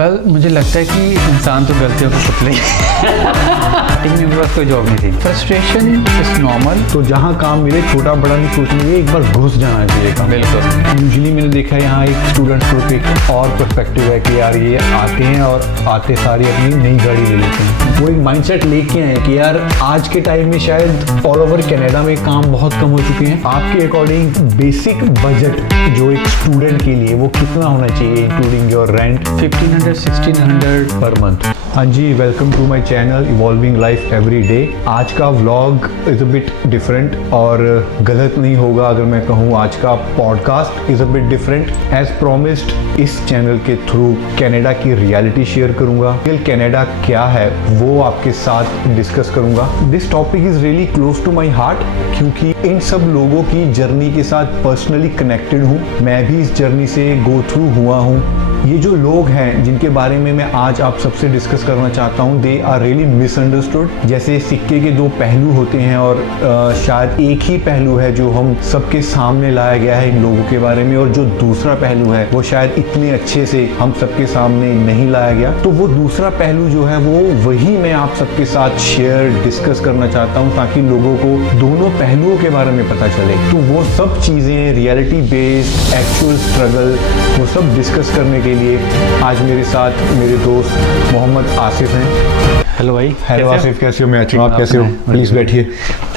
Well मुझे लगता है कि इंसान तो गलतियों का पुतला स्टार्टिंग में मेरे पास कोई जॉब नहीं थी। Frustration is normal. तो जहाँ काम मिले छोटा बड़ा नहीं सोचना चाहिए, एक बार घुस जाना चाहिए काम। बिल्कुल। यूजुअली मैंने देखा है यहाँ एक स्टूडेंट्स को एक और पर्सपेक्टिव है कि यार ये आते हैं और आते सारी अपनी नई गाड़ी ले लेते हैं। वो एक माइंडसेट लेके आए कि यार आज के टाइम में शायद ऑल ओवर कनाडा में काम बहुत कम हो चुके हैं। आपके अकॉर्डिंग बेसिक बजट जो एक स्टूडेंट के लिए वो कितना होना चाहिए including your rent? 1500-1600 per month. हाँ जी, welcome to my channel evolving life every day. आज का vlog is a bit different और गलत नहीं होगा अगर मैं कहूँ आज का podcast is a bit different. As promised इस चैनल के थ्रू कनाडा की रियलिटी शेयर करूँगा। कनाडा क्या है वो आपके साथ डिस्कस करूँगा। This topic is really close to my heart क्योंकि इन सब लोगों की जर्नी के साथ पर्सनली कनेक्टेड हूँ। मैं भी इस जर्नी से गो थ्रू हुआ हूँ। ये जो लोग हैं जिनके बारे में मैं आज आप सबसे डिस्कस करना चाहता हूँ, दे आर रियली मिसअंडरस्टूड। जैसे सिक्के के दो पहलू होते हैं और शायद एक ही पहलू है जो हम सबके सामने लाया गया है इन लोगों के बारे में, और जो दूसरा पहलू है वो शायद इतने अच्छे से हम सबके सामने नहीं लाया गया। तो वो दूसरा पहलू जो है वो वही मैं आप सबके साथ शेयर डिस्कस करना चाहता हूँ ताकि लोगों को दोनों पहलुओं के बारे में पता चले। तो वो सब चीज़ें रियलिटी बेस्ड एक्चुअल स्ट्रगल वो सब डिस्कस करने के लिए आज मेरे साथ मेरे दोस्त मोहम्मद आसिफ हैं। हेलो भाई। हेलो आसिफ, कैसे हो? मैं अच्छा हूँ, आप कैसे हो? प्लीज़ बैठिए।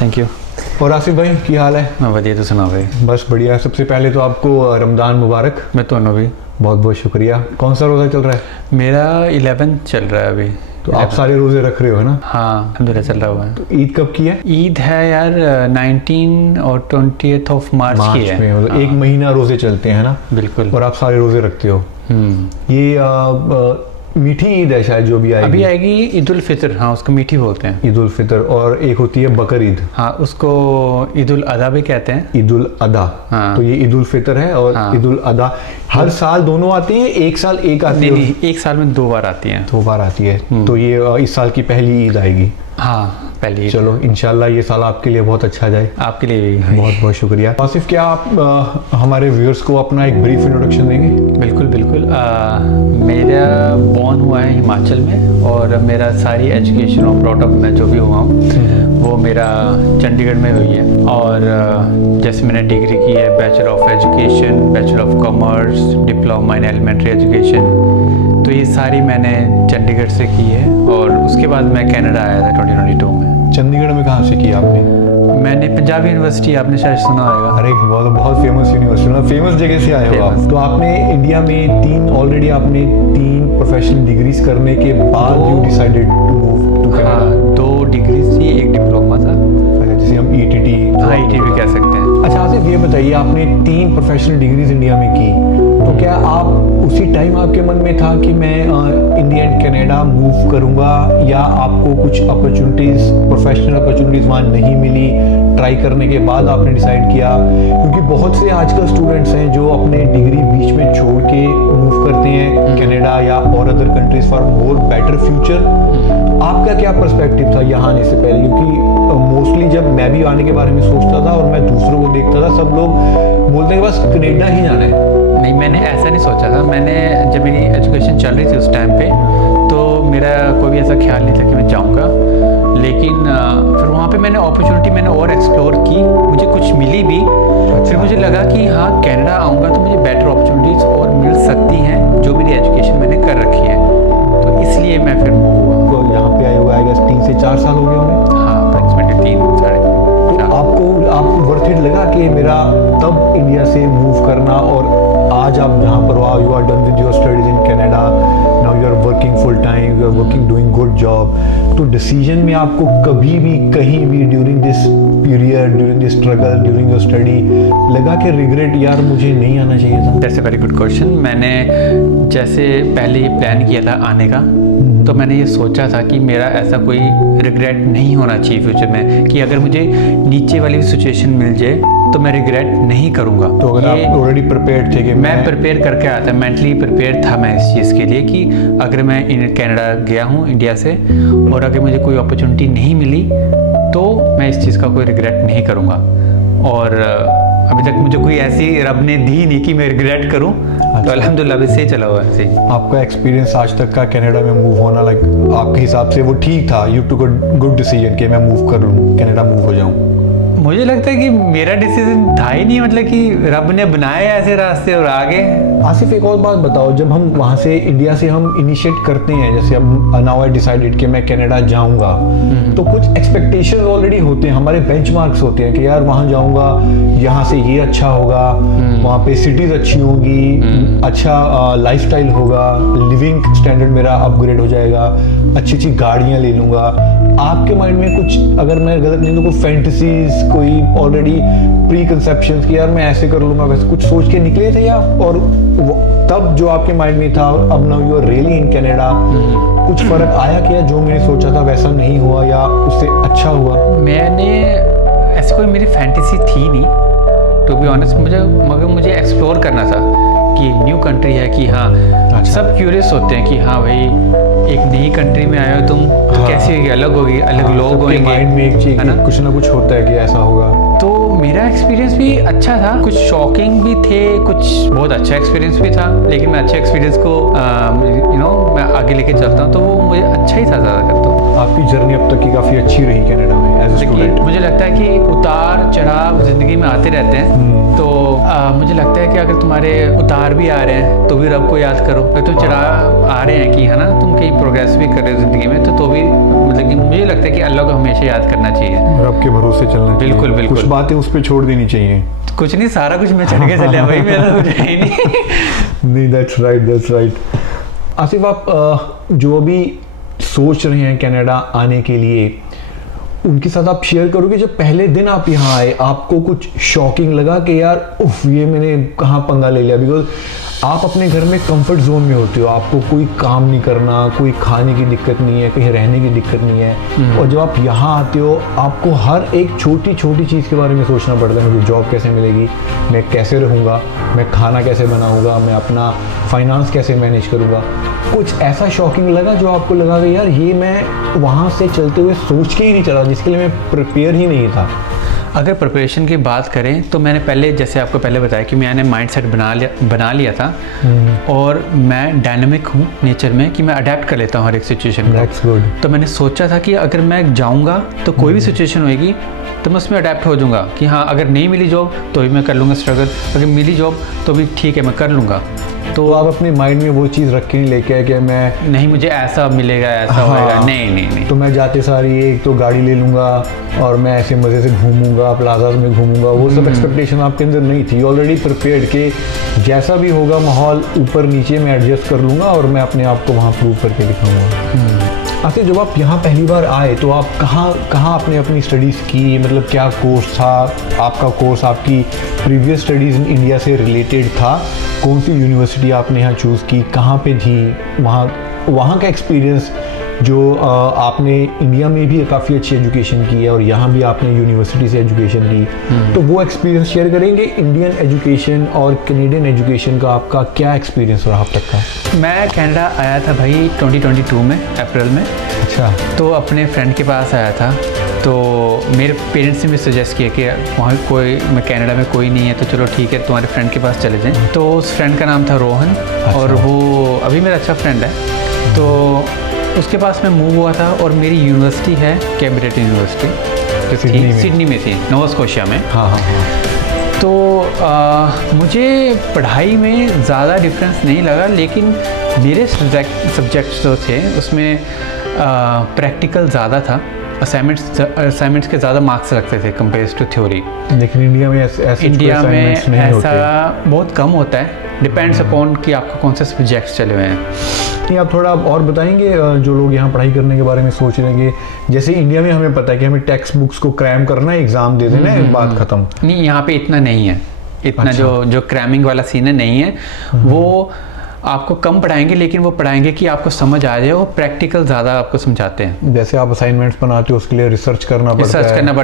Thank you. और आसिफ भाई की हाल है? मैं बढ़िया, तो सुना भाई। बस बढ़िया। सबसे पहले तो आपको रमज़ान मुबारक। मैं तो भी बहुत बहुत शुक्रिया। कौन सा रोज़ा चल रहा है? मेरा 11 चल रहा है अभी। तो आप सारे रोजे रख रहे हो है ना? हाँ अल्हम्दुलिल्लाह चल रहा हुआ है। तो ईद कब की है? ईद है यार 19 और 20th ऑफ मार्च की है। में मतलब एक महीना रोजे चलते हैं ना? बिल्कुल। और आप सारे रोजे रखते हो। ये मीठी ईद है शायद जो भी आएगी। अभी आएगी ईद उल फितर। हाँ उसको मीठी बोलते हैं। ईद उल फितर। और एक होती है बकर ईद। हाँ उसको ईद उल अदा भी कहते हैं। ईद उल अदा। हाँ। तो ये ईद उल फितर है और हाँ। ईद उल अदा हर साल दोनों आती है? एक साल एक आती है? नहीं, एक साल में 2 बार आती है। 2 बार आती है। तो ये इस साल की पहली ईद आएगी। हाँ पहली। चलो इंशाल्लाह ये साल आपके लिए बहुत अच्छा जाए। आपके लिए भी बहुत बहुत शुक्रिया। आसिफ, क्या आप हमारे व्यूअर्स को अपना एक ब्रीफ इंट्रोडक्शन देंगे? बिल्कुल बिल्कुल। मेरा बॉर्न हुआ है हिमाचल में और मेरा सारी एजुकेशन और ब्रॉट अप मैं जो भी हुआ हूँ वो मेरा चंडीगढ़ में हुई है। और जैसे मैंने डिग्री की है bachelor of education, bachelor of commerce, diploma in elementary education, तो ये सारी मैंने चंडीगढ़ से की है। और उसके बाद मैं कनाडा आया था 2022 में। चंडीगढ़ में कहाँ से किया आपने? मैंने पंजाब यूनिवर्सिटी, आपने शायद सुना होगा। अरे बहुत फेमस यूनिवर्सिटी, फेमस जगह से आए हो आप। तो आपने इंडिया में ऑलरेडी आपने 3 प्रोफेशनल डिग्रीज करने के बाद you decided to move to Canada? हाँ 2 डिग्रीज थी, एक डिप्लोमा था। जैसे हम ईटीटी। हाँ ईटी भी कह सकते हैं। अच्छा आसिफ, ये बताइए आपने 3 प्रोफेशनल डिग्रीज इंडिया में की, तो क्या आप उसी टाइम आपके मन में था कि मैं इंडिया एंड कनाडा मूव करूंगा, या आपको कुछ अपॉर्चुनिटीज प्रोफेशनल अपॉर्चुनिटीज वहाँ नहीं मिली, ट्राई करने के बाद आपने डिसाइड किया? क्योंकि बहुत से आजकल स्टूडेंट्स हैं जो अपने डिग्री बीच में छोड़ के मूव करते हैं कनाडा या और other countries for more better future. आपका क्या पर्सपेक्टिव था यहाँ आने से पहले? क्योंकि मोस्टली जब मैं भी आने के बारे में सोचता था और मैं दूसरों को देखता था, सब लोग बोलते हैं बस कनाडा ही जाना है। नहीं, मैंने ऐसा नहीं सोचा था। मैंने जब मेरी एजुकेशन चल रही थी उस टाइम पे तो मेरा कोई भी ऐसा ख्याल नहीं था कि मैं जाऊँगा। लेकिन फिर वहाँ पे मैंने अपॉर्चुनिटी मैंने और एक्सप्लोर की, मुझे कुछ मिली भी। फिर मुझे लगा कि हाँ कनाडा आऊँगा तो मुझे बेटर अपॉर्चुनिटीज़ और मिल सकती हैं जो मेरी एजुकेशन मैंने कर रखी है, तो इसलिए मैं फिर मूव हुआ। तो यहाँ पे आए हुए आई गेस 3 से 4 साल हो गए होंगे। हाँ अप्रॉक्सीमेटली 3 साढ़े 3। तो आपको वर्थ इट लगा कि मेरा तब इंडिया से मूव करना, और आज आप जहाँ पर हो, you are done with your studies in Canada, now you are working full time, you are working doing good job, तो डिसीजन में आपको कभी भी कहीं भी during this period, during this struggle, during your study लगा कि रिग्रेट, यार मुझे नहीं आना चाहिए था? That's a very good question. मैंने जैसे पहले ही प्लान किया था आने का, तो मैंने ये सोचा था कि मेरा ऐसा कोई रिग्रेट नहीं होना चाहिए फ्यूचर में, कि अगर मुझे नीचे वाली सिचुएशन मिल जाए तो मैं रिग्रेट नहीं करूँगा। तो अगर आप ऑलरेडी प्रिपेयर्ड थे कि मैं प्रिपेयर करके आया था, मेंटली प्रिपेयर था मैं इस चीज़ के लिए कि अगर मैं कनाडा गया हूँ इंडिया से और अगर मुझे कोई अपॉर्चुनिटी नहीं मिली तो मैं इस चीज़ का कोई रिग्रेट नहीं करूँगा। और अभी तक मुझे कोई ऐसी रब ने दी नहीं कि मैं रिग्रेट करूं। तो अल्हम्दुलिल्लाह अभी सही चला हुआ है ऐसे ही। आपका एक्सपीरियंस आज तक का कनाडा में मूव होना, लाइक आपके हिसाब से वो ठीक था? You took a good decision कि मैं मूव कर लूँ, कनाडा मूव हो जाऊँ? मुझे लगता है कि मेरा डिसीजन था ही नहीं, मतलब कि रब ने बनाए ऐसे रास्ते और आगे। आसिफ एक और बात बताओ, जब हम वहाँ से इंडिया से हम इनिशिएट करते हैं, जैसे अब नाउ आई डिसाइडेड कि मैं कनाडा जाऊँगा, तो कुछ एक्सपेक्टेशन ऑलरेडी होते हैं, हमारे बेंचमार्क्स होते हैं कि यार वहाँ जाऊँगा, यहाँ से ये अच्छा होगा, वहाँ पे सिटीज़ अच्छी होंगी, अच्छा लाइफस्टाइल होगा, लिविंग स्टैंडर्ड मेरा अपग्रेड हो जाएगा, अच्छी अच्छी गाड़ियाँ ले लूँगा। आपके माइंड में कुछ, अगर मैं गलत नहीं तो कोई फैंटेसीज, कोई ऑलरेडी प्री कंसेप्शंस कि यार मैं ऐसे कर लूँगा, वैसे कुछ सोच के निकले थे या? और तब जो आपके माइंड में था, अब now you are really in Canada, कुछ फर्क आया क्या? जो मैंने सोचा था वैसा नहीं हुआ या उससे अच्छा हुआ? मैंने ऐसी कोई मेरी फैंटेसी थी नहीं टू बी ऑनेस्ट, मगर मुझे एक्सप्लोर करना था कि न्यू कंट्री है कि हाँ, सब क्यूरियस होते हैं कि हाँ भाई एक नई कंट्री में आए हो तुम, तो कैसी होगी, अलग होगी, अलग लोग होंगे, माइंड में एक चीज है ना, कुछ ना कुछ होता है कि ऐसा होगा। तो मेरा एक्सपीरियंस भी अच्छा था, कुछ शॉकिंग भी थे, कुछ बहुत अच्छा एक्सपीरियंस भी था, लेकिन मैं अच्छे एक्सपीरियंस को मैं आगे लेके चलता हूँ, तो वो मुझे अच्छा ही था ज़्यादातर। तो आपकी जर्नी अब तक की काफ़ी अच्छी रही कनाडा में एज अ स्टूडेंट? मुझे लगता है कि उतार चढ़ाव ज़िंदगी में आते रहते हैं, तो मुझे लगता है कि अगर तुम्हारे उतार भी आ रहे हैं तो भी रब को याद करो, अगर तुम चढ़ाव आ रहे हैं कि है ना, तुम कहीं प्रोग्रेस भी कर रहे हो ज़िंदगी में, तो भी मतलब कि मुझे लगता है कि अल्लाह को हमेशा याद करना चाहिए, रब के भरोसे चलना चाहिए। बिल्कुल बिल्कुल, कुछ बातें उस पर छोड़ देनी चाहिए। कुछ नहीं, सारा कुछ मैं चढ़ के चले भाई, मेरा कुछ है ही नहीं। That's right. आसिफ, आप जो अभी सोच रहे हैं कनाडा आने के लिए, उनके साथ आप शेयर करोगे जब पहले दिन आप यहाँ आए आपको कुछ शॉकिंग लगा कि यार उफ, ये मैंने कहाँ पंगा ले लिया? बिकॉज आप अपने घर में कंफर्ट जोन में होते हो, आपको कोई काम नहीं करना, कोई खाने की दिक्कत नहीं है, कहीं रहने की दिक्कत नहीं है, और जब आप यहाँ आते हो आपको हर एक छोटी छोटी चीज़ के बारे में सोचना पड़ता है। मुझे जॉब कैसे मिलेगी, मैं कैसे रहूँगा, मैं खाना कैसे बनाऊँगा, मैं अपना फाइनेंस कैसे मैनेज करूँगा। कुछ ऐसा शॉकिंग लगा जो आपको लगा कि यार ये मैं वहाँ से चलते हुए सोच के ही नहीं चला, जिसके लिए मैं प्रिपेयर ही नहीं था? अगर प्रिपरेशन की बात करें तो मैंने पहले, जैसे आपको पहले बताया कि मैंने माइंडसेट बना लिया था, और मैं डायनामिक हूँ नेचर में कि मैं अडेप्ट कर लेता हूँ हर एक सिचुएशन को। तो मैंने सोचा था कि अगर मैं जाऊँगा तो कोई भी सिचुएशन होएगी तो मैं उसमें अडेप्ट हो जाऊँगा कि हाँ, अगर नहीं मिली जॉब तो भी मैं कर लूँगा स्ट्रगल, अगर मिली जॉब तो भी ठीक है, मैं कर लूँगा। तो आप अपने माइंड में वो चीज़ रख के नहीं लेके आए कि मैं नहीं, मुझे ऐसा मिलेगा, ऐसा होएगा, नहीं। तो मैं जाते सारी एक तो गाड़ी ले लूँगा और मैं ऐसे मज़े से घूमूंगा, प्लाजाज में घूमूंगा, वो सब एक्सपेक्टेशन आपके अंदर नहीं थी। ऑलरेडी प्रिपेयर्ड के जैसा भी होगा माहौल ऊपर नीचे मैं एडजस्ट कर लूँगा और मैं अपने आप को वहाँ प्रूव करके दिखाऊँगा। आखिर जब आप यहाँ पहली बार आए तो आप कहाँ आपने अपनी स्टडीज़ की, मतलब क्या कोर्स था आपका? कोर्स आपकी प्रीवियस स्टडीज़ इन इंडिया से रिलेटेड था? कौन सी यूनिवर्सिटी आपने यहाँ चूज़ की, कहाँ पे थी, वहाँ का एक्सपीरियंस जो आपने इंडिया में भी काफ़ी अच्छी एजुकेशन की है और यहाँ भी आपने यूनिवर्सिटी से एजुकेशन की, तो वो एक्सपीरियंस शेयर करेंगे। इंडियन एजुकेशन और कैनेडियन एजुकेशन का आपका क्या एक्सपीरियंस रहा अब तक का? मैं कनाडा आया था भाई 2022 में, अप्रैल में। अच्छा। तो अपने फ्रेंड के पास आया था, तो मेरे पेरेंट्स ने भी सजेस्ट किया कि वहाँ मैं कनाडा में कोई नहीं है, तो चलो ठीक है तुम्हारे फ्रेंड के पास चले जाएं। तो उस फ्रेंड का नाम था रोहन। अच्छा। और वो अभी मेरा अच्छा फ्रेंड है। तो उसके पास मैं मूव हुआ था और मेरी यूनिवर्सिटी है कैम्ब्रिज यूनिवर्सिटी, जो सिडनी में थी, नोवा स्कोशिया में। हाँ। तो मुझे पढ़ाई में ज़्यादा डिफरेंस नहीं लगा, लेकिन मेरे सब्जेक्ट्स जो थे उसमें प्रैक्टिकल ज़्यादा था। असाइनमेंट्स के ज़्यादा मार्क्स लगते थे कंपेयर टू थ्योरी। लेकिन इंडिया में ऐसा बहुत कम होता है, डिपेंड्स अपॉन कि आपको कौन से सब्जेक्ट्स चले हुए हैं। नहीं, आप थोड़ा और बताएंगे जो लोग यहाँ पढ़ाई करने के बारे में सोच रहे हैं? जैसे इंडिया में हमें पता है कि हमें टेक्स्ट बुक्स को क्रैम करना है, एग्जाम दे देना है, बात खत्म। नहीं, यहाँ पे इतना नहीं है, इतना। अच्छा। जो क्रैमिंग वाला सीन है नहीं है। वो आपको कम पढ़ाएंगे, लेकिन वो पढ़ाएंगे कि आपको समझ आ जाए, वो प्रैक्टिकल ज़्यादा आपको समझाते हैं। जैसे आप असाइनमेंट्स बनाते हो उसके लिए रिसर्च करना पड़ता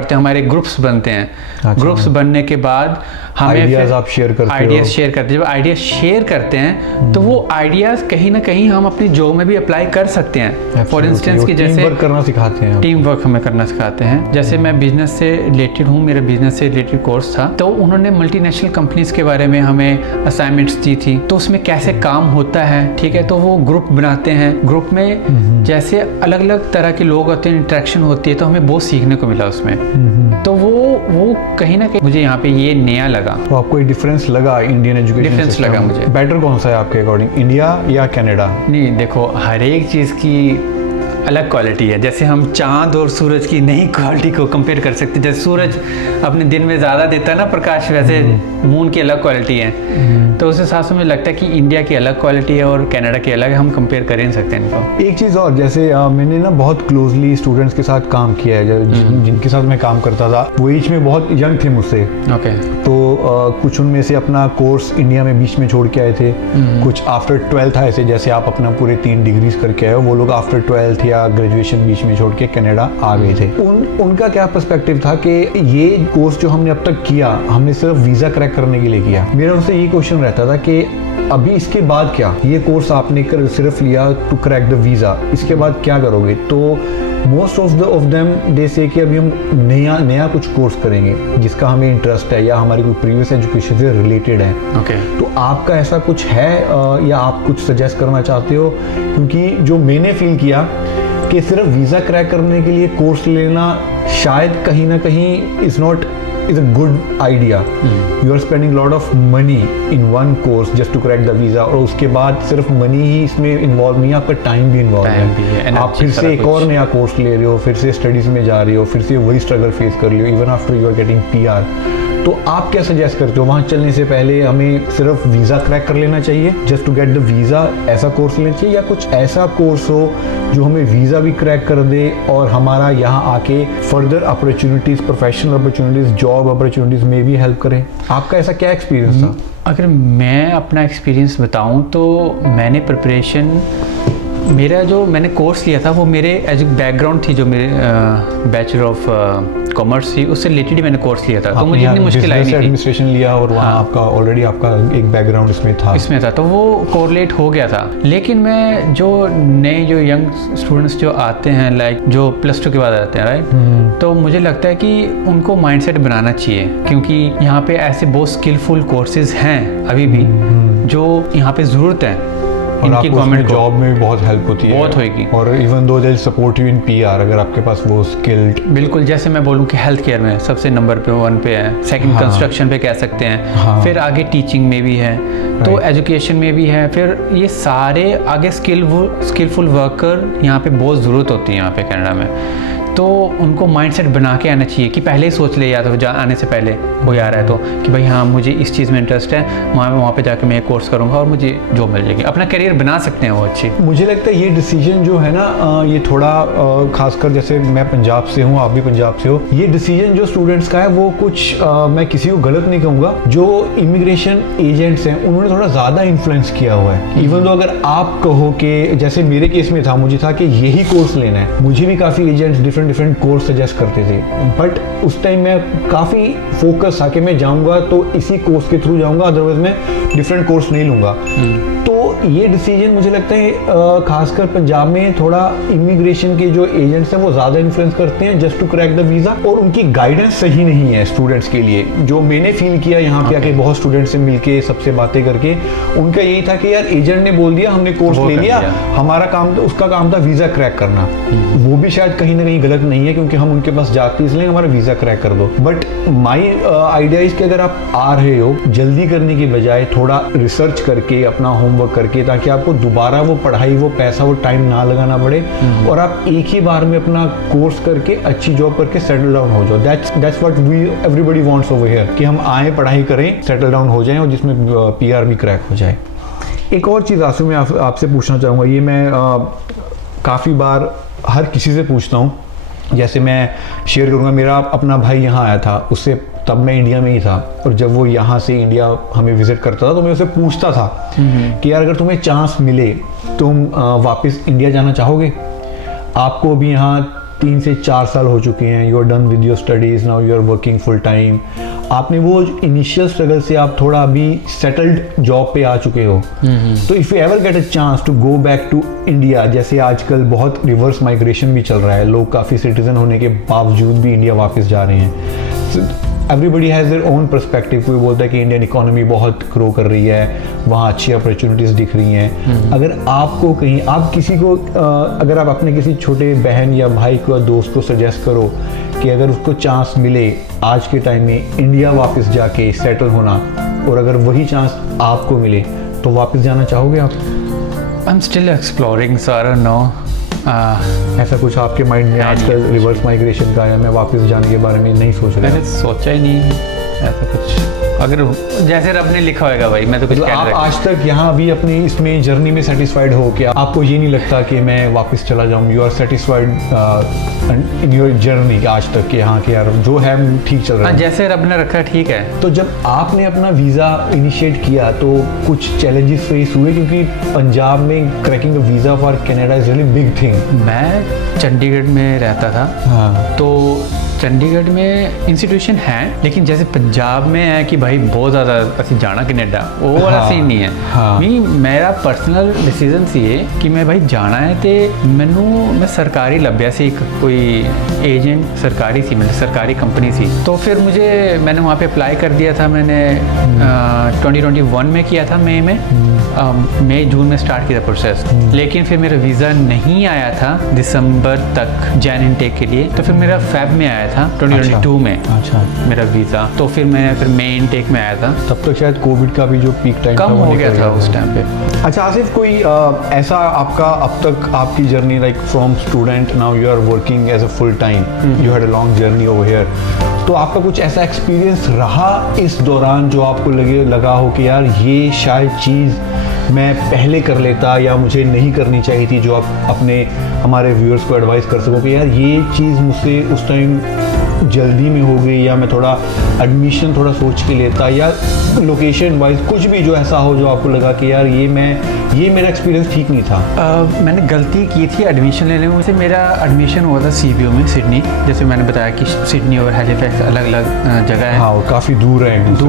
है, हमारे ग्रुप्स बनते हैं। अच्छा। ग्रुप्स बनने के बाद हमें आइडियाज़ आप शेयर करते हो। आइडियाज़ शेयर करते हैं। जब आइडियाज़ शेयर करते हैं तो वो आइडियाज़ कहीं ना कहीं हम अपनी जॉब में भी अप्लाई कर सकते हैं। फॉर इंस्टेंस कि जैसे टीम वर्क करना सिखाते हैं, टीम वर्क हमें करना सिखाते हैं। जैसे मैं बिजनेस से रिलेटेड हूँ, मेरा बिजनेस से रिलेटेड कोर्स था, तो उन्होंने मल्टीनेशनल कंपनीज के बारे में हमें असाइनमेंट्स दी थी, तो उसमें कैसे काम होता है, ठीक है। तो वो ग्रुप बनाते हैं, ग्रुप में जैसे अलग अलग तरह के लोग होते हैं, इंटरेक्शन होती है, तो हमें बहुत सीखने को मिला उसमें। तो वो कहीं ना कहीं मुझे यहाँ पे ये नया लगा। तो आपको एक डिफरेंस लगा इंडियन एजुकेशन डिफरेंस लगा मुझे। बेटर कौन सा है आपके अकॉर्डिंग, इंडिया या कनाडा? नहीं, देखो हर एक चीज़ की अलग क्वालिटी है। जैसे हम चांद और सूरज की नई क्वालिटी को कंपेयर कर सकते हैं। जैसे सूरज अपने दिन में ज़्यादा देता है ना प्रकाश, वैसे मून की अलग क्वालिटी है। तो उस हिसाब से मुझे लगता है कि इंडिया की अलग क्वालिटी है और कनाडा की अलग है, हम कंपेयर कर ही नहीं सकते इनको। एक चीज़ और, जैसे मैंने ना बहुत क्लोजली स्टूडेंट्स के साथ काम किया है, जिनके साथ मैं काम करता था वो एज में बहुत यंग थे मुझसे। ओके। तो कुछ उनमें से अपना कोर्स इंडिया में बीच में छोड़ के आए थे, कुछ आफ्टर 12th आए थे, जैसे आप अपना पूरे 3 डिग्रीज करके आए हो, वो लोग आफ्टर 12th या ग्रेजुएशन बीच में छोड़ के कनाडा आ गए थे। उनका क्या पर्सपेक्टिव था कि ये कोर्स जो हमने अब तक किया, हमने सिर्फ वीज़ा क्रैक करने के लिए किया। मेरा उनसे ये क्वेश्चन रहता था कि अभी इसके बाद क्या, ये कोर्स आपने सिर्फ लिया टू क्रैक द वीज़ा, इसके बाद क्या करोगे? तो मोस्ट ऑफ देम दे से कि अभी हम नया कुछ कोर्स करेंगे जिसका हमें इंटरेस्ट है या हमारी कोई प्रीवियस एजुकेशन से रिलेटेड है। ओके। तो आपका ऐसा कुछ है या आप कुछ सजेस्ट करना चाहते हो? क्योंकि जो मैंने फील किया कि सिर्फ वीज़ा क्रैक करने के लिए कोर्स लेना शायद कहीं ना कहीं is a good idea. You are spending lot of money in one course just to crack the visa, और उसके बाद सिर्फ मनी ही इसमें इन्वॉल्व नहीं है, आपका टाइम भी इन्वॉल्व है। आप फिर से एक और नया कोर्स ले रहे हो, फिर से स्टडीज में जा रहे हो, फिर से वही स्ट्रगल फेस कर रहे हो even after you are getting PR। तो आप क्या सजेस्ट करते हो, वहाँ चलने से पहले हमें सिर्फ वीज़ा क्रैक कर लेना चाहिए just to get the visa, ऐसा कोर्स लेना चाहिए, या कुछ ऐसा कोर्स हो जो हमें वीज़ा भी क्रैक कर दे और हमारा यहाँ आके further opportunities, professional opportunities, job opportunities में भी हेल्प करे? आपका ऐसा क्या एक्सपीरियंस था? अगर मैं अपना एक्सपीरियंस बताऊँ तो मैंने प्रिपरेशन, मेरा जो मैंने कोर्स लिया था वो मेरे एज बैकग्राउंड थी, जो मेरे बैचलर ऑफ कॉमर्स थी, उससे रिलेटेड ही मैंने कोर्स लिया था। तो मुझे इतनी मुश्किल आई नहीं थी। एडमिनिस्ट्रेशन लिया और वहाँ आपका ऑलरेडी आपका एक बैकग्राउंड इसमें था, तो वो कोरिलेट हो गया था। लेकिन मैं जो नए जो यंग स्टूडेंट्स जो आते हैं, लाइक जो +2 के बाद आते हैं, राइट, तो मुझे लगता है कि उनको माइंडसेट बनाना चाहिए, क्योंकि यहाँ पे ऐसे बहुत स्किलफुल कोर्सेज हैं अभी भी जो यहाँ पे ज़रूरत है। इनकी गवर्नमेंट जॉब में भी बहुत हेल्प होती है, बहुत होगी। और even though they support you in PR अगर आपके पास वो स्किल्ड। बिल्कुल, जैसे मैं बोलूँ कि हेल्थ केयर में सबसे नंबर पे 1 पे है, सेकंड कंस्ट्रक्शन पे कह सकते हैं, फिर आगे टीचिंग में भी है, तो एजुकेशन में भी है, फिर ये सारे आगे स्किलफुल वर्कर यहाँ पे बहुत ज़रूरत होती है यहाँ पे कनाडा में। तो उनको माइंडसेट बना के आना चाहिए कि पहले ही सोच ले, या तो आने से पहले कोई आ रहा है तो कि भाई हाँ मुझे इस चीज़ में इंटरेस्ट है, वहाँ पे जाके मैं एक कोर्स करूँगा और मुझे जॉब मिल जाएगी, अपना करियर बना सकते हैं वो अच्छी। मुझे लगता है ये डिसीजन जो है ना, ये थोड़ा खासकर जैसे मैं पंजाब से हूँ, आप भी पंजाब से हो, ये डिसीजन जो स्टूडेंट्स का है वो कुछ मैं किसी को गलत नहीं कहूँगा, जो इमिग्रेशन एजेंट्स हैं उन्होंने थोड़ा ज़्यादा इन्फ्लुएंस किया हुआ है। इवन तो अगर आप कहो कि जैसे मेरे केस में था, मुझे था कि यही कोर्स लेना है, मुझे भी काफ़ी एजेंट्स डिफरेंट कोर्स सजेस्ट करते थे, बट उस टाइम मैं काफ़ी फोकस था कि मैं जाऊंगा तो इसी कोर्स के थ्रू जाऊंगा, अदरवाइज मैं डिफरेंट कोर्स नहीं लूंगा। तो ये डिसीजन मुझे लगता है खासकर पंजाब में थोड़ा इमिग्रेशन के जो एजेंट्स हैं वो ज़्यादा इन्फ्लुएंस करते हैं just to crack the visa, और उनकी गाइडेंस सही नहीं है स्टूडेंट्स के लिए। जो मैंने फील किया यहाँ पे आके बहुत स्टूडेंट्स से मिलके सबसे बातें करके, उनका यही था कि यार एजेंट ने बोल दिया, हमने कोर्स ले लिया, हमारा काम तो उसका काम था वीज़ा क्रैक करना। वो भी शायद कहीं ना कहीं गलत नहीं है, क्योंकि हम उनके पास जाते इसलिए हमारा वीज़ा क्रैक कर दो। बट माई आइडिया इज कि अगर आप आ रहे हो जल्दी करने की बजाय थोड़ा रिसर्च करके, अपना होमवर्क करके, ताकि आपको दोबारा वो पढ़ाई, वो पैसा, वो टाइम ना लगाना पड़े, और आप एक ही बार में अपना कोर्स करके अच्छी जॉब करके सेटल डाउन हो जाओ। That's what we everybody wants over here, कि हम आए, पढ़ाई करें, सेटल डाउन हो जाएं और जिसमें PR भी क्रैक हो जाए। एक और चीज़ आसू मैं आपसे पूछना चाहूँगा, ये मैं काफ़ी बार हर किसी से पूछता हूँ, जैसे मैं शेयर करूँगा, मेरा अपना भाई यहाँ आया था, उससे तब मैं इंडिया में ही था, और जब वो यहाँ से इंडिया हमें विजिट करता था तो मैं उसे पूछता था कि यार अगर तुम्हें चांस मिले तुम वापस इंडिया जाना चाहोगे? आपको भी यहाँ 3 से 4 साल हो चुके हैं, you are done with your studies, now you are working full time, आपने वो इनिशियल स्ट्रगल से आप थोड़ा अभी सेटल्ड जॉब पे आ चुके हो, तो if you ever get a chance to go back to India, जैसे आजकल बहुत रिवर्स माइग्रेशन भी चल रहा है, लोग काफ़ी सिटीजन होने के बावजूद भी इंडिया वापस जा रहे हैं, everybody has their own perspective. कोई बोलता है कि इंडियन इकोनॉमी बहुत ग्रो कर रही है, वहाँ अच्छी अपॉर्चुनिटीज़ दिख रही हैं। अगर आपको कहीं, आप किसी को अगर आप अपने किसी छोटे बहन या भाई को या दोस्त को सजेस्ट करो कि अगर उसको चांस मिले आज के टाइम में इंडिया वापस जाके सेटल होना, और अगर वही चांस आपको मिले तो वापस जाना चाहोगे आप? I am still exploring, so I don't know. ऐसा कुछ आपके माइंड में आजकल रिवर्स माइग्रेशन का या मैं वापस जाने के बारे में नहीं सोच रहा? मैंने सोचा ही नहीं ऐसा कुछ, अगर जैसे रब ने लिखा होगा भाई, मैं तो कुछ आप आज तक यहाँ अभी अपनी इसमें जर्नी में सेटिस्फाइड हो क्या? आपको ये नहीं लगता कि मैं वापस चला जाऊँ? You are satisfied in your journey आज तक कि हाँ कि यार जो है ठीक चल रहा है? जैसे रब ने रखा ठीक है। तो जब आपने अपना वीज़ा इनिशिएट किया तो कुछ चैलेंजेस फेस हुए, क्योंकि पंजाब में cracking a visa for Canada is really big thing. मैं चंडीगढ़ में रहता था, हाँ, तो चंडीगढ़ में इंस्टीट्यूशन है, लेकिन जैसे पंजाब में है कि भाई बहुत ज़्यादा असं जाना कनेडा, वो वाला सीन नहीं है। हाँ। मेरा पर्सनल डिसीजन सी है कि मैं भाई जाना है, तो मैं सरकारी लभ्या सी, कोई एजेंट सरकारी सी, मतलब सरकारी कंपनी सी, तो फिर मैंने वहाँ पे अप्लाई कर दिया था। मैंने 2021 में किया था, मई जून में स्टार्ट किया था प्रोसेस, लेकिन फिर मेरा वीज़ा नहीं आया था दिसंबर तक जैन इनटेक के लिए, तो फिर मेरा फेब में आया था 2022 में। अच्छा, मेरा वीज़ा, तो फिर मैं मई इनटेक में आया था। तब तक शायद कोविड का भी जो पीक टाइम कम हो गया था उस टाइम पे। अच्छा आसिफ, कोई ऐसा आपका अब तक आपकी journey, like from student now you are working as a full time, you had a long journey over here, तो आपका कुछ ऐसा एक्सपीरियंस रहा इस दौरान जो आपको लगा हो कि यार ये शायद चीज़ मैं पहले कर लेता या मुझे नहीं करनी चाहिए थी, जो आप अपने हमारे व्यूअर्स को एडवाइस कर सको कि यार ये चीज़ मुझसे उस टाइम जल्दी में हो गई, या मैं थोड़ा एडमिशन थोड़ा सोच के लेता, या लोकेशन वाइज कुछ भी जो ऐसा हो जो आपको लगा कि यार ये मेरा एक्सपीरियंस ठीक नहीं था? मैंने गलती की थी एडमिशन लेने में। वैसे मेरा एडमिशन हुआ था CBO में, सिडनी। जैसे मैंने बताया कि सिडनी और हैलिफैक्स अलग अलग जगह है। हाँ, और काफ़ी दूर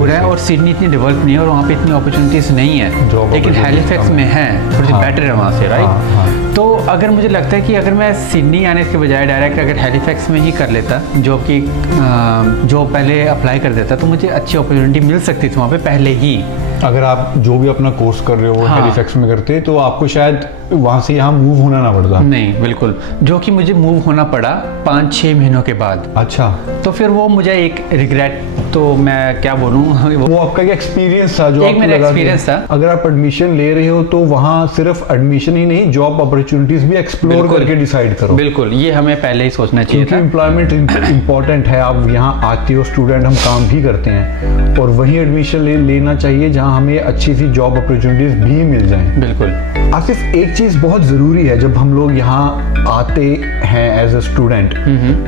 है और सिडनी इतनी डेवलप नहीं है और वहाँ पे इतनी अपॉर्चुनिटीज़ नहीं है, लेकिन हैलिफैक्स में है, थोड़ी बेटर है वहाँ से, राइट? तो अगर मुझे लगता है कि अगर मैं सिडनी आने के बजाय डायरेक्ट अगर हैलिफैक्स में ही कर लेता, जो पहले अप्लाई कर देता, तो मुझे अच्छी अपॉर्चुनिटी मिल सकती थी वहाँ पे पहले ही। अगर आप जो भी अपना कोर्स कर रहे हो वो हाँ। हैलिफैक्स में करते तो आपको शायद वहाँ से यहाँ मूव होना ना पड़ता। नहीं, बिल्कुल, जो कि मुझे मूव होना पड़ा 5-6 महीनों के बाद। अच्छा, तो फिर वो मुझे एक रिग्रेट, तो मैं क्या बोलूँ, वो आपका क्या एक्सपीरियंस था जो एक मेरा एक्सपीरियंस था। अगर आप एडमिशन ले रहे हो तो वहाँ सिर्फ एडमिशन ही नहीं, जॉब अपॉर्चुनिटीज भी एक्सप्लोर करके डिसाइड करो। बिल्कुल, ये हमें पहले ही सोचना चाहिए था, क्योंकि एम्प्लॉयमेंट इम्पॉर्टेंट है। आप यहाँ आते हो स्टूडेंट, हम काम भी करते हैं, और वहीं एडमिशन लेना चाहिए जहाँ हमें अच्छी सी जॉब अपॉर्चुनिटीज भी मिल जाएं। बिल्कुल। आसिफ, एक चीज़ बहुत ज़रूरी है जब हम लोग यहाँ आते हैं एज अ स्टूडेंट,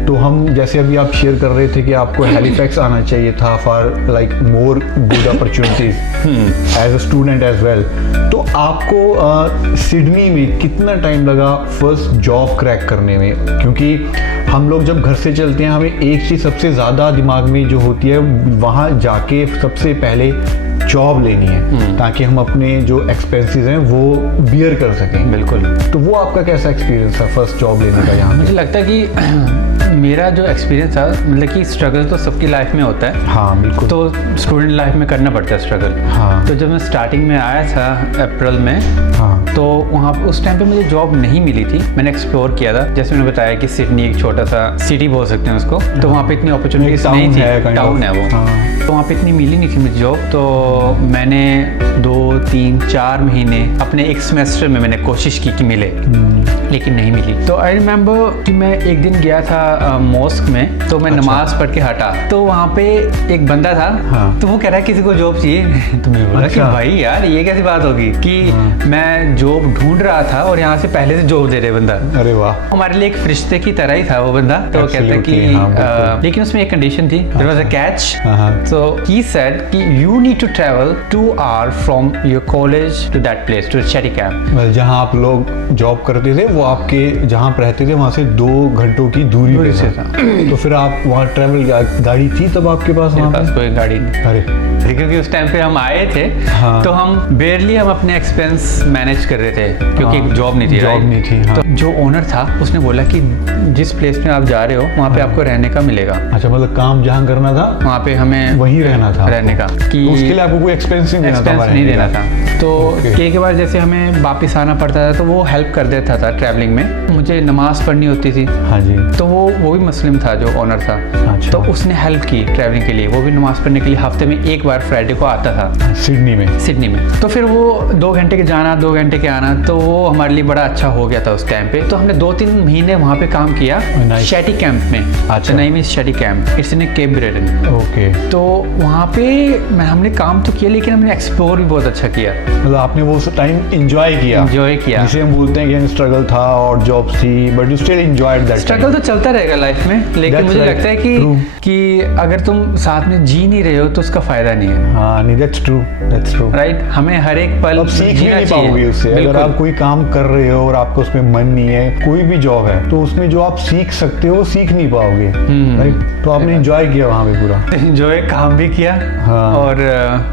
तो हम जैसे अभी आप शेयर कर रहे थे कि आपको हैलिफैक्स आना चाहिए था for like more good opportunities as a student as well, तो आपको सिडनी में कितना टाइम लगा फर्स्ट जॉब क्रैक करने में? क्योंकि हम लोग जब घर से चलते हैं हमें एक चीज़ सबसे ज़्यादा दिमाग में जो होती है, वहाँ जाके सबसे पहले जॉब लेनी है ताकि हम अपने जो एक्सपेंसेस हैं वो बियर कर सकें। बिल्कुल। तो वो आपका कैसा एक्सपीरियंस था फर्स्ट जॉब लेने का यहाँ? मुझे लगता है कि मेरा जो एक्सपीरियंस था, मतलब कि स्ट्रगल तो सबकी लाइफ में होता है। हाँ, बिल्कुल। तो स्टूडेंट लाइफ में करना पड़ता है स्ट्रगल। हाँ। तो जब मैं स्टार्टिंग में आया था अप्रैल में, हाँ, तो वहाँ उस टाइम पे मुझे जॉब नहीं मिली थी। मैंने एक्सप्लोर किया था, जैसे मैंने बताया कि सिडनी एक छोटा सा सिटी बोल सकते हैं उसको, तो वहाँ पे इतनी अपॉर्चुनिटीज नहीं थी, टाउन है वो। हाँ। तो वहाँ पे इतनी मिली नहीं थी मुझे जॉब, तो मैंने 2, 3, 4 महीने अपने एक सेमेस्टर में मैंने कोशिश की कि मिले, लेकिन नहीं मिली। तो आई रिमेम्बर कि मैं एक दिन गया था मॉस्क में, तो मैं नमाज पढ़ के हटा, तो वहाँ पे एक बंदा था। हाँ। तो वो कह रहा है किसी को जॉब चाहिए। तो मैं बोला कि भाई यार ये कैसी बात होगी कि मैं जॉब ढूंढ रहा था और यहाँ से पहले से जॉब दे रहे बंदा। अरे वाह। हमारे लिए एक फरिश्ते की तरह ही था वो बंदा। तो वो कहता है कि लेकिन उसमें एक कंडीशन थी, there was a catch. So he said कि you need to travel 2 hour from your college to that place, to Chetti camp. जहाँ आप लोग जॉब करते थे वो आपके जहाँ आप रहते थे वहाँ से 2 घंटों की दूरी पे था। तो फिर आप वहाँ ट्रैवल, गाड़ी थी तब आपके पास? मेरे पास कोई गाड़ी नहीं। अरे क्योंकि उस टाइम पे हम आए थे। तो हम बेयरली हम अपने एक्सपेंस मैनेज कर रहे थे क्योंकि जॉब नहीं थी। जॉब नहीं थी। तो जो ओनर था उसने बोला कि जिस प्लेस में आप जा रहे हो वहाँ पे आपको रहने का मिलेगा। अच्छा, मतलब काम जहाँ करना था वहाँ पे हमें वहीं रहना था, रहने का। कि उसके लिए आपको कोई एक्सपेंस नहीं देना था। तो के बाद जैसे हमें वापस आना पड़ता था तो वो हेल्प कर देता था ट्रैवलिंग में। मुझे नमाज पढ़नी होती थी। हाँ जी। तो वो भी मुस्लिम था जो ओनर था। अच्छा। तो उसने हेल्प की ट्रैवलिंग के लिए। वो भी नमाज पढ़ने के लिए हफ्ते में एक बार फ्राइडे को आता था सिडनी में। तो फिर वो 2 घंटे के जाना 2 घंटे के आना, तो वो हमारे लिए बड़ा अच्छा हो गया था उस टाइम पे। तो हमने 2-3 महीने वहाँ पे काम किया शेटी कैंप में। अच्छा। चेन्नई में Cheticamp, it's in Cape Breton. Okay. तो वहाँ पे हमने काम तो किया लेकिन हमने एक्सप्लोर भी बहुत अच्छा किया। मतलब आपने वो टाइम एंजॉय किया जिसे हम बोलते हैं कि स्ट्रगल था और जॉब थी, but you still enjoyed that. Struggle तो चलता रहेगा लाइफ में, लेकिन मुझे लगता है कि अगर तुम साथ में जी नहीं रहे हो तो उसका फायदा नहीं है। हाँ नहीं, दैट्स ट्रू राइट। हमें हर एक पल अब सीख भी नहीं पाओगे उससे। अगर आप कोई काम कर रहे हो और आपको उसमें मन नहीं है, कोई भी जॉब है, तो उसमें जो आप सीख सकते हो सीख नहीं पाओगे, राइट। तो आपने एंजॉय किया वहाँ पे पूरा? एंजॉय काम भी किया। हाँ। और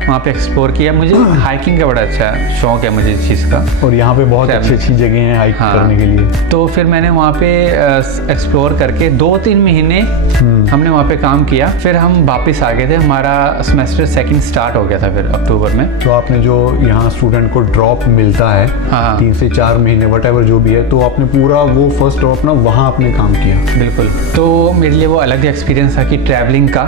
वहाँ पे एक्सप्लोर किया। मुझे हाइकिंग का बड़ा अच्छा शौक है मुझे इस चीज़ का, और यहाँ पे बहुत अच्छी जगह है हाइक करने के लिए। तो फिर मैंने वहाँ पे एक्सप्लोर करके 2-3 महीने हमने वहाँ पे काम किया। फिर हम वापस आ गए थे। हमारा सेमेस्टर 2 स्टार्ट हो गया था फिर अक्टूबर में। तो आपने जो यहाँ स्टूडेंट को ड्रॉप मिलता है 3 से 4 महीने व्हाटएवर जो भी है, तो आपने पूरा वो फर्स्ट ड्रॉप ना वहाँ आपने काम किया? बिल्कुल। तो मेरे लिए वो अलग एक्सपीरियंस था कि ट्रैवलिंग का,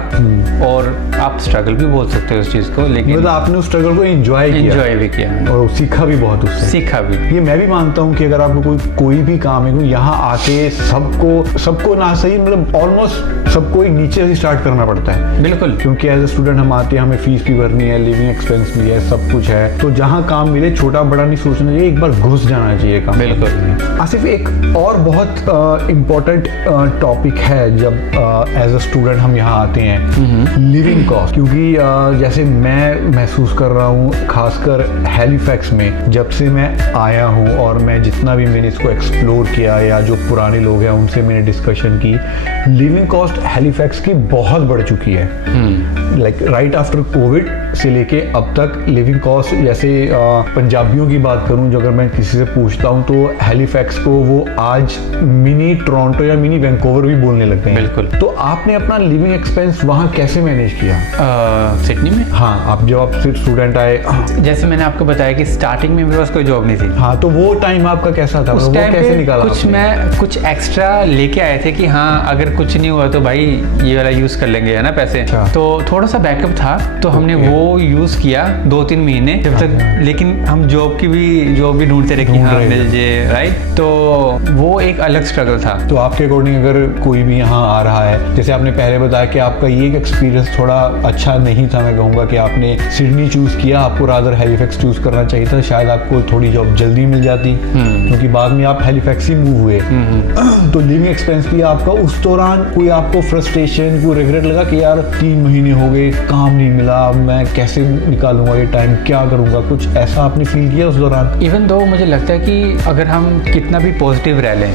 और आप स्ट्रगल भी बोल सकते हो उस चीज़ को, लेकिन मतलब आपने उस स्ट्रगल को एंजॉय भी किया और सीखा भी बहुत उससे। सीखा भी। ये मैं भी मानता हूँ कि अगर आपको कोई भी काम है, यहाँ आके सबको ना सही, मतलब ऑलमोस्ट सबको एक नीचे से स्टार्ट करना पड़ता है। बिल्कुल। क्योंकि एज ए स्टूडेंट हम आते हैं, हमें फीस भी भरनी है, लिविंग एक्सपेंस भी है, सब कुछ है। तो जहाँ काम मिले छोटा बड़ा नहीं सोचना चाहिए, एक बार घुस जाना चाहिए काम। बिल्कुल। आसिफ, एक और बहुत इम्पोर्टेंट टॉपिक है जब एज अ स्टूडेंट हम यहाँ आते हैं, लिविंग कॉस्ट। क्योंकि जैसे मैं महसूस कर रहा हूँ खासकर हैलिफैक्स में, जब से मैं आया हूँ और मैं जितना भी मैंने इसको एक्सप्लोर किया या जो पुराने लोग हैं उनसे मैंने डिस्कशन की, लिविंग कॉस्ट हैलिफैक्स की बहुत बढ़ चुकी है। लाइक राइट आफ्टर कोविड से लेके अब तक लिविंग कॉस्ट, जैसे पंजाबियों की बात करूं, जो अगर मैं किसी से पूछता हूं तो हैलिफैक्स को वो आज मिनी टोरंटो या मिनी वैंकूवर भी बोलने लगते हैं। बिल्कुल। तो आपने अपना लिविंग एक्सपेंस वहाँ कैसे मैनेज किया? सिडनी में? हाँ, आप जब आप स्टूडेंट आए, जैसे मैंने आपको बताया कि स्टार्टिंग में मेरे पास कोई जॉब नहीं थी। हाँ, तो वो टाइम आपका कैसा था? उस टाइम कैसे निकाला? कुछ एक्स्ट्रा लेके आए थे कि हाँ अगर कुछ नहीं हुआ तो भाई ये वाला यूज कर लेंगे, है ना, पैसे। अच्छा। तो थोड़ा सा बैकअप था, तो हमने वो यूज किया 2-3 महीने जब तक। लेकिन हम जॉब भी ढूंढते रहे कि हाँ मिल जाए, राइट। तो वो एक अलग स्ट्रगल था। तो आपके अकॉर्डिंग अगर कोई भी यहाँ आ रहा है, जैसे आपने पहले बताया कि आपका ये एक्सपीरियंस थोड़ा अच्छा नहीं था, मैं कहूँगा कि आपने सिडनी चूज किया, आपको रादर हैलिफैक्स चूज करना चाहिए था, शायद आपको थोड़ी जॉब जल्दी मिल जाती, क्योंकि बाद में आप हैलिफैक्स ही मूव हुए। तो लिविंग एक्सपेंस भी आपका उस दौरान कोई आपको फ्रस्ट्रेशन, कोई रिग्रेट लगा कि यार 3 महीने हो गए, काम नहीं मिला, मैं कैसे निकालूंगा ये टाइम, क्या करूंगा? कुछ ऐसा आपने फील किया उस दौरान? इवन दो मुझे लगता है कि अगर हम कितना भी पॉजिटिव रह लें,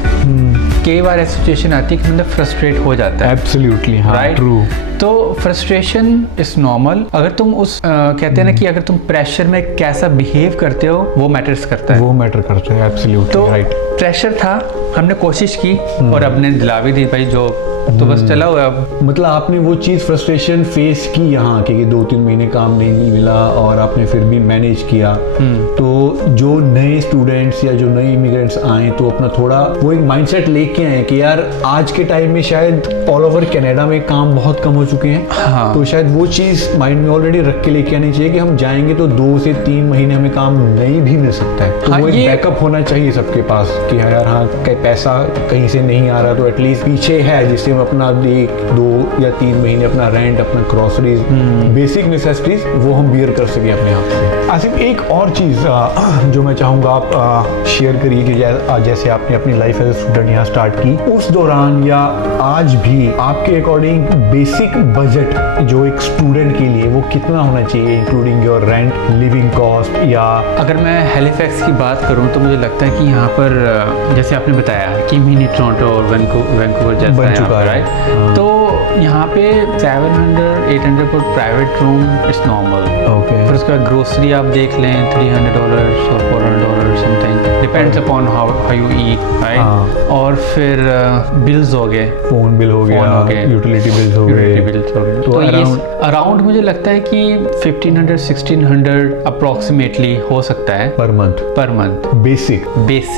कई बार ऐसी सिचुएशन आती है कि मतलब फ्रस्ट्रेट हो जाता है। एब्सोल्युटली, हाँ, राइट। ट्रू। तो फ्रस्ट्रेशन इज नॉर्मल। अगर तुम उस कहते हैं ना कि अगर तुम प्रेशर में कैसा बिहेव करते हो वो मैटर्स करता है। वो मैटर करता है, एब्सोल्युटली, तो राइट। प्रेशर था, हमने कोशिश की और अपने दिला भी दी भाई जो तो बस चला हुआ है अब। मतलब आपने वो चीज़ फ्रस्ट्रेशन फेस की यहाँ कि 2-3 महीने काम नहीं मिला और आपने फिर भी मैनेज किया। तो जो नए स्टूडेंट्स या जो नए इमिग्रेंट्स आए तो अपना थोड़ा वो एक माइंडसेट लेके आए कि यार आज के टाइम में शायद ऑल ओवर कनाडा में काम बहुत कम हो चुके हैं। हाँ। तो शायद वो चीज़ माइंड में ऑलरेडी रख के लेके आनी चाहिए कि हम जाएंगे तो 2 से 3 महीने हमें काम नहीं भी मिल सकता है। तो हाँ, वो एक ये बैकअप होना चाहिए सबके पास कि यार हाँ पैसा कहीं से नहीं आ रहा तो एटलीस्ट पीछे है जिससे हम अपना 1-2 या 3 महीने अपना रेंट, अपना ग्रोसरीज, बेसिक नेसेसिटीज वो हम बियर कर सके अपने आप से। आसिफ, एक और चीज़ जो मैं चाहूँगा आप शेयर करिए कि जैसे आपने अपनी लाइफ एज ए स्टूडेंट यहाँ स्टार्ट की, उस दौरान या आज भी आपके अकॉर्डिंग बेसिक बजट जो एक स्टूडेंट के लिए वो कितना होना चाहिए, including your rent, living cost? या अगर मैं हैलिफैक्स की बात करूं तो मुझे लगता है कि यहाँ पर जैसे आपने बताया कि मिनी टोरंटो और वैंकूवर जैसा बन है चुका है, राइट? तो यहाँ पे 700-800 पर private room is normal. Okay. फिर उसके बाद ग्रोसरी आप देख लें $300 और $400 something, depends upon how you eat, right? और फिर बिल्स हो गए, फोन बिल हो गया, यूटिलिटी बिल्स हो गए, तो ये अराउंड मुझे लगता है कि 1500-1600 अप्रोक्सीमेटली हो सकता है पर मंथ बेसिक।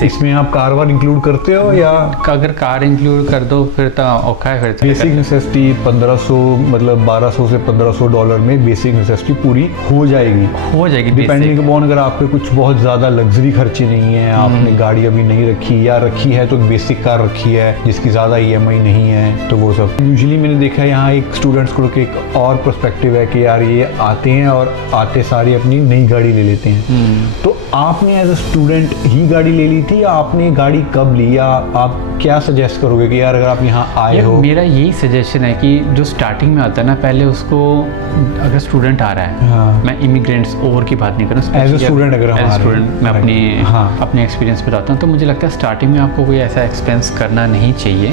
इसमें आप कार वार इंक्लूड करते हो या अगर कार इंक्लूड कर दो फिर तो औखा है। फिर बेसिक नेसेसिटी 1500 मतलब $1200 से $1500 में बेसिक नेसेसिटी पूरी हो जाएगी डिपेंडिंग अपॉन अगर आपके कुछ बहुत ज़्यादा लग्जरी खर्चे नहीं है, आपने गाड़ी अभी नहीं रखी या रखी है तो बेसिक कार रखी है जिसकी ज़्यादा EMI नहीं है, तो वो सब। यूजुअली मैंने देखा है यहाँ एक स्टूडेंट्स को एक और पर्सपेक्टिव है कि यार ये आते हैं और आते सारी अपनी नई गाड़ी ले लेते हैं। तो आपने एज अ स्टूडेंट ही गाड़ी ले ली थी या आपने गाड़ी कब ली, या आप क्या सजेस्ट करोगे कि यार अगर आप यहाँ आए हो? मेरा यही सजेशन है कि जो स्टार्टिंग में आता है ना, पहले उसको अगर स्टूडेंट आ रहा है, हाँ। मैं इमिग्रेंट्स और की बात नहीं कर रहा हूँ, एज अ स्टूडेंट अगर हम स्टूडेंट मैं अपनी एक्सपीरियंस बताता हूँ। तो मुझे लगता है स्टार्टिंग में आपको कोई ऐसा एक्सपेंस करना नहीं चाहिए।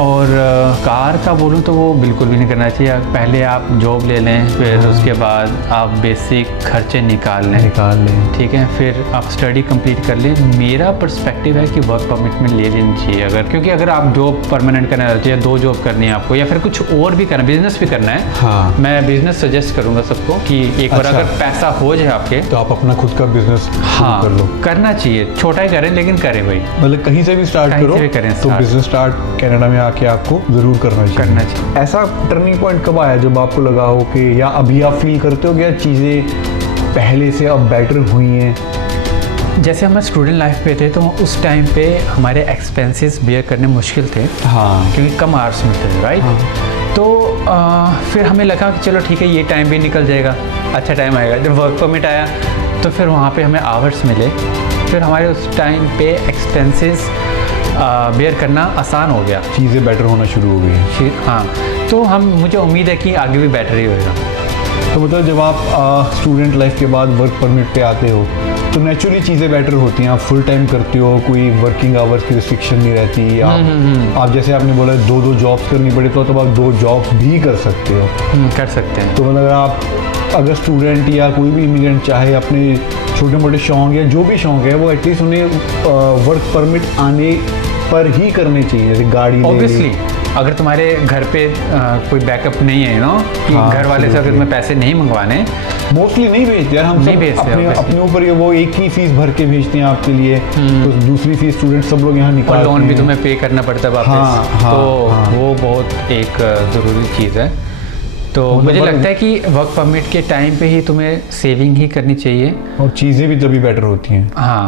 और कार का बोलूँ तो वो बिल्कुल भी नहीं करना चाहिए। पहले आप जॉब ले लें, फिर उसके बाद आप बेसिक खर्चे निकाल लें, ठीक है, फिर आप स्टडी कंप्लीट कर लें। मेरा पर्सपेक्टिव है कि वर्क परमिट में ले लेनी चाहिए अगर, क्योंकि अगर आप जॉब परमानेंट करना है या 2 जॉब करनी है आपको या फिर कुछ और भी करना, बिजनेस भी करना है, हाँ। मैं बिजनेस सजेस्ट करूंगा सबको कि एक बार अगर पैसा हो जाए आपके तो आप अपना खुद का बिजनेस कर लो। करना चाहिए, छोटा ही करें लेकिन करें भाई, मतलब कहीं से भी स्टार्ट करो, तो बिजनेस स्टार्ट कनाडा में आके आपको जरूर करना चाहिए। ऐसा टर्निंग पॉइंट कब आया जब आपको लगा हो कि या अभी आप फील करते हो कि चीज़ें पहले से अब बेटर हुई हैं? जैसे हम स्टूडेंट लाइफ पे थे तो उस टाइम पे हमारे एक्सपेंसेस बियर करने मुश्किल थे, हाँ, क्योंकि कम आवर्स में थे, राइट? तो फिर हमें लगा कि चलो ठीक है ये टाइम भी निकल जाएगा, अच्छा टाइम आएगा। जब वर्क परमिट आया तो फिर वहाँ पे हमें आवर्स मिले, फिर हमारे उस टाइम पे एक्सपेंसेस बेयर करना आसान हो गया, चीज़ें बेटर होना शुरू हो गई। हाँ, तो मुझे उम्मीद है कि आगे भी बेटर ही होएगा। तो मतलब जब आप स्टूडेंट लाइफ के बाद वर्क परमिट पे आते हो तो नेचुरली चीज़ें बेटर होती हैं, आप फुल टाइम करते हो, कोई वर्किंग आवर्स की रिस्ट्रिक्शन नहीं रहती। आप जैसे आपने बोला 2 जॉब्स करनी पड़े तो अब आप 2 जॉब्स भी कर सकते हो। कर सकते हैं। तो मतलब अगर स्टूडेंट या कोई भी इमिग्रेंट चाहे अपने छोटे मोटे शौक या जो भी शौक है वो एटलीस्ट उन्हें वर्क परमिट आने पर ही करने चाहिए, जैसे गाड़ी ऑब्वियसली अगर तुम्हारे घर पे कोई बैकअप नहीं है कि घर वाले से अगर तुम्हें पैसे नहीं मंगवाने, मोस्टली नहीं भेजते यार, हम नहीं भेजते अपने ऊपर ये वो एक ही फीस भर के भेजते हैं आपके लिए, तो दूसरी फीस स्टूडेंट सब लोग यहाँ निकालते हैं, लोन भी तुम्हें पे करना पड़ता है वापस। तो वो बहुत एक ज़रूरी चीज़ है। तो मुझे लगता है कि वर्क परमिट के टाइम पे ही तुम्हें सेविंग ही करनी चाहिए और चीज़ें भी तभी बेटर होती हैं। हाँ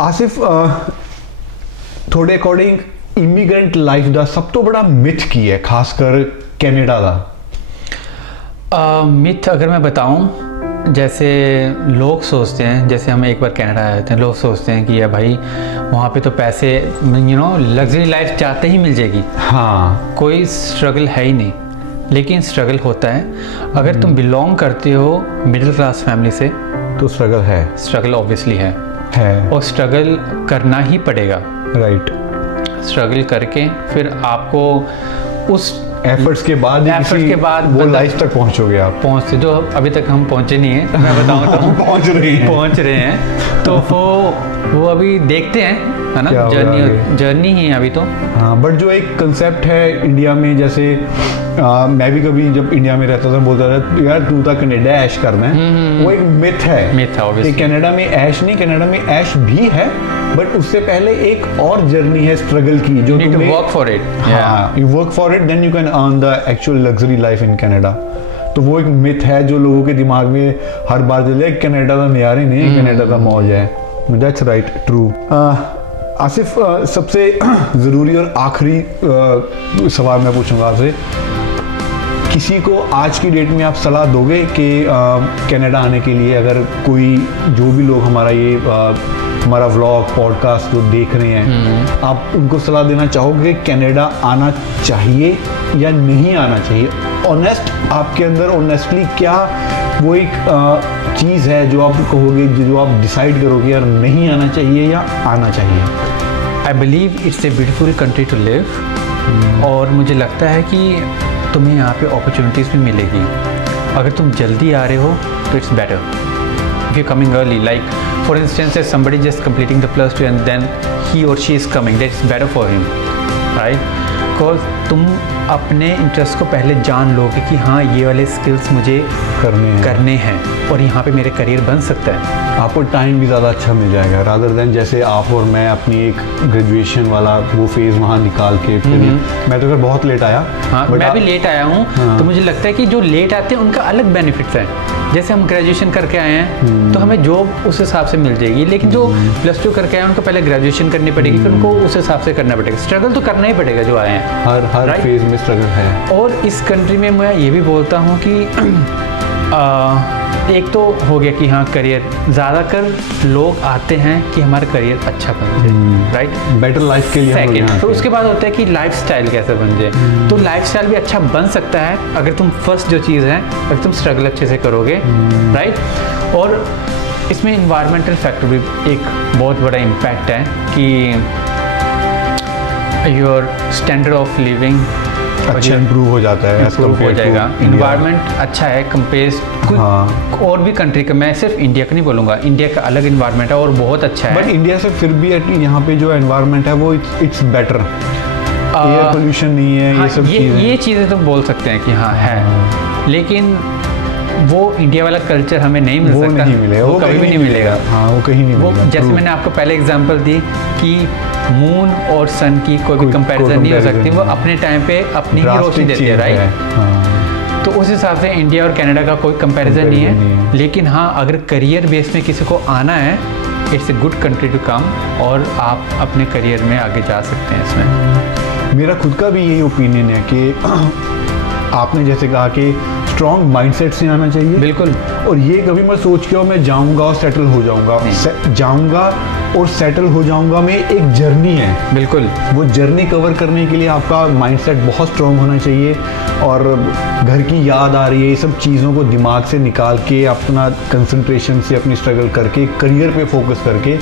आसिफ, थोड़े अकॉर्डिंग इमिग्रेंट लाइफ का सब तो बड़ा मिथ की है खासकर कनाडा का? मिथ अगर मैं बताऊं, जैसे लोग सोचते हैं, जैसे हम एक बार कनाडा आए थे, लोग सोचते हैं कि यार भाई वहाँ पे तो पैसे लग्जरी लाइफ चाहते ही मिल जाएगी, हाँ, कोई स्ट्रगल है ही नहीं। लेकिन स्ट्रगल होता है। अगर तुम बिलोंग करते हो मिडिल क्लास फैमिली से तो स्ट्रगल है, स्ट्रगल ऑब्वियसली है और स्ट्रगल करना ही पड़ेगा, राइट? स्ट्रगल करके फिर आपको उस एफर्ट्स के बाद वो लाइफ तक पहुंचोगे आप। पहुंचते जो अभी तक हम पहुंचे नहीं हैं, मैं बताऊं तो पहुंच रहे हैं तो वो अभी देखते हैं है ना, क्या हो रहा है? जर्नी ही है अभी तो। हाँ, बट जो एक कंसेप्ट है इंडिया में, जैसे मैं भी कभी जब इंडिया में रहता था बोलता था यार तू तो कनाडा ऐश करना है, वो एक मिथ है। मिथ है, obviously। कनाडा में ऐश नहीं, कनाडा में ऐश भी है, बट उससे पहले एक और जर्नी है स्ट्रगल की, जो तुम्हें वर्क फॉर इट। हाँ, you work for it, then you can earn the actual luxury life in Canada. तो वो एक मिथ है जो लोगों के दिमाग में हर बार चले, कनाडा का नज़ारे नहीं, कनाडा का मौज है। That's right, true. आसिफ, सबसे ज़रूरी और आखिरी सवाल मैं पूछूंगा आपसे, किसी को आज की डेट में आप सलाह दोगे कि कनाडा आने के लिए, अगर कोई जो भी लोग हमारा व्लॉग पॉडकास्ट जो देख रहे हैं, आप उनको सलाह देना चाहोगे कि कनाडा आना चाहिए या नहीं आना चाहिए? ऑनेस्ट, आपके अंदर ऑनेस्टली क्या वो एक चीज़ है जो आप कहोगे, जो आप डिसाइड करोगे यार नहीं आना चाहिए या आना चाहिए? I believe it's a beautiful country to live, और मुझे लगता है कि तुम्हें यहाँ पे अपॉर्चुनिटीज़ भी मिलेगी। अगर तुम जल्दी आ रहे हो तो it's better. If you coming early, like for instance if somebody just completing the +2 and then he और she is coming, that is better for him, right? Because तुम अपने इंटरेस्ट को पहले जान लोगे कि हाँ ये वाले स्किल्स मुझे करने हैं और यहाँ पे मेरे करियर बन सकता है। आपको टाइम भी ज़्यादा अच्छा मिल जाएगा, रादर देन जैसे आप और मैं अपनी एक ग्रेजुएशन वाला वो फेज़ वहाँ निकाल के फिर मैं तो फिर बहुत लेट आया। हाँ, मैं भी लेट आया हूँ। हाँ। तो मुझे लगता है कि जो लेट आते हैं उनका अलग बेनिफिट्स है। जैसे हम ग्रेजुएशन करके आए हैं तो हमें जॉब उस हिसाब से मिल जाएगी, लेकिन जो +2 करके आए हैं उनको पहले ग्रेजुएशन करनी पड़ेगी, फिर उनको उस हिसाब से करना पड़ेगा। स्ट्रगल तो करना ही पड़ेगा जो आए हैं, हर फेज़ में स्ट्रगल है। और इस कंट्री में मैं ये भी बोलता हूँ कि एक तो हो गया कि हाँ करियर, ज़्यादातर लोग आते हैं कि हमारा करियर अच्छा बन जाए, राइट, बेटर लाइफ के लिए। सेकंड, फिर उसके बाद होता है कि लाइफस्टाइल कैसे बन जाए। तो लाइफस्टाइल भी अच्छा बन सकता है अगर तुम फर्स्ट जो चीज़ है अगर तुम स्ट्रगल अच्छे से करोगे, राइट। और इसमें इन्वायरमेंटल फैक्टर भी एक बहुत बड़ा इम्पैक्ट है कि योर स्टैंडर्ड ऑफ लिविंग अच्छा इंप्रूव हो जाता है, इंप्रूव हो जाएगा। इन्वायरमेंट अच्छा है कंपेयर और भी कंट्री का। मैं सिर्फ इंडिया का नहीं बोलूँगा, इंडिया का अलग इन्वायरमेंट है और बहुत अच्छा है, बट इंडिया से फिर भी यहाँ पे जो एनवायरनमेंट है वो इट्स बेटर। एयर पोल्यूशन नहीं है, हाँ, ये सब चीज़ें, ये चीज़ें तो बोल सकते हैं कि हाँ है, लेकिन वो इंडिया वाला कल्चर हमें नहीं मिल सकता, नहीं मिलेगा, वो कभी भी नहीं मिलेगा। हाँ, वो कहीं नहीं मिलेगा। जैसे मैंने आपको पहले एग्जांपल दी कि मून और सन की कोई भी कंपैरिजन नहीं हो सकती, वो अपने टाइम पे अपनी ही रोशनी देते हैं, राइट। तो उस हिसाब से इंडिया और कनाडा का कोई कंपैरिजन नहीं है, लेकिन हाँ अगर करियर बेस में किसी को आना है, it's a good country to come, और आप अपने करियर में आगे जा सकते हैं इसमें। मेरा खुद का भी यही ओपिनियन है कि आपने जैसे कहा कि स्ट्रॉन्ग माइंडसेट से आना चाहिए, बिल्कुल। और ये कभी मैं सोच के मैं जाऊंगा और सेटल हो जाऊंगा, जाऊंगा और सेटल हो जाऊंगा में एक जर्नी है, बिल्कुल। वो जर्नी कवर करने के लिए आपका माइंडसेट बहुत स्ट्रॉन्ग होना चाहिए, और घर की याद आ रही है, ये सब चीज़ों को दिमाग से निकाल के अपना कंसंट्रेशन से अपनी स्ट्रगल करके करियर पे फोकस करके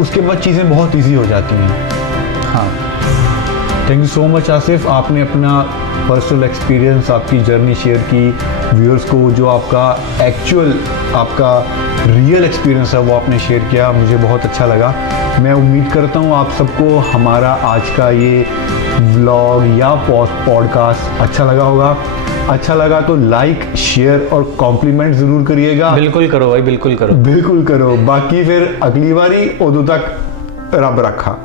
उसके बाद चीज़ें बहुत ईजी हो जाती हैं। हाँ, thank you so much Asif, आपने अपना पर्सनल एक्सपीरियंस, आपकी जर्नी शेयर की व्यूअर्स को, जो आपका एक्चुअल आपका रियल एक्सपीरियंस है वो आपने शेयर किया, मुझे बहुत अच्छा लगा। मैं उम्मीद करता हूँ आप सबको हमारा आज का ये व्लॉग या पॉडकास्ट अच्छा लगा होगा। अच्छा लगा तो लाइक, शेयर और कॉम्प्लीमेंट ज़रूर करिएगा। बिल्कुल करो भाई, बिल्कुल करो, बिल्कुल करो। बाकी फिर अगली बारी उदों तक रब रखा।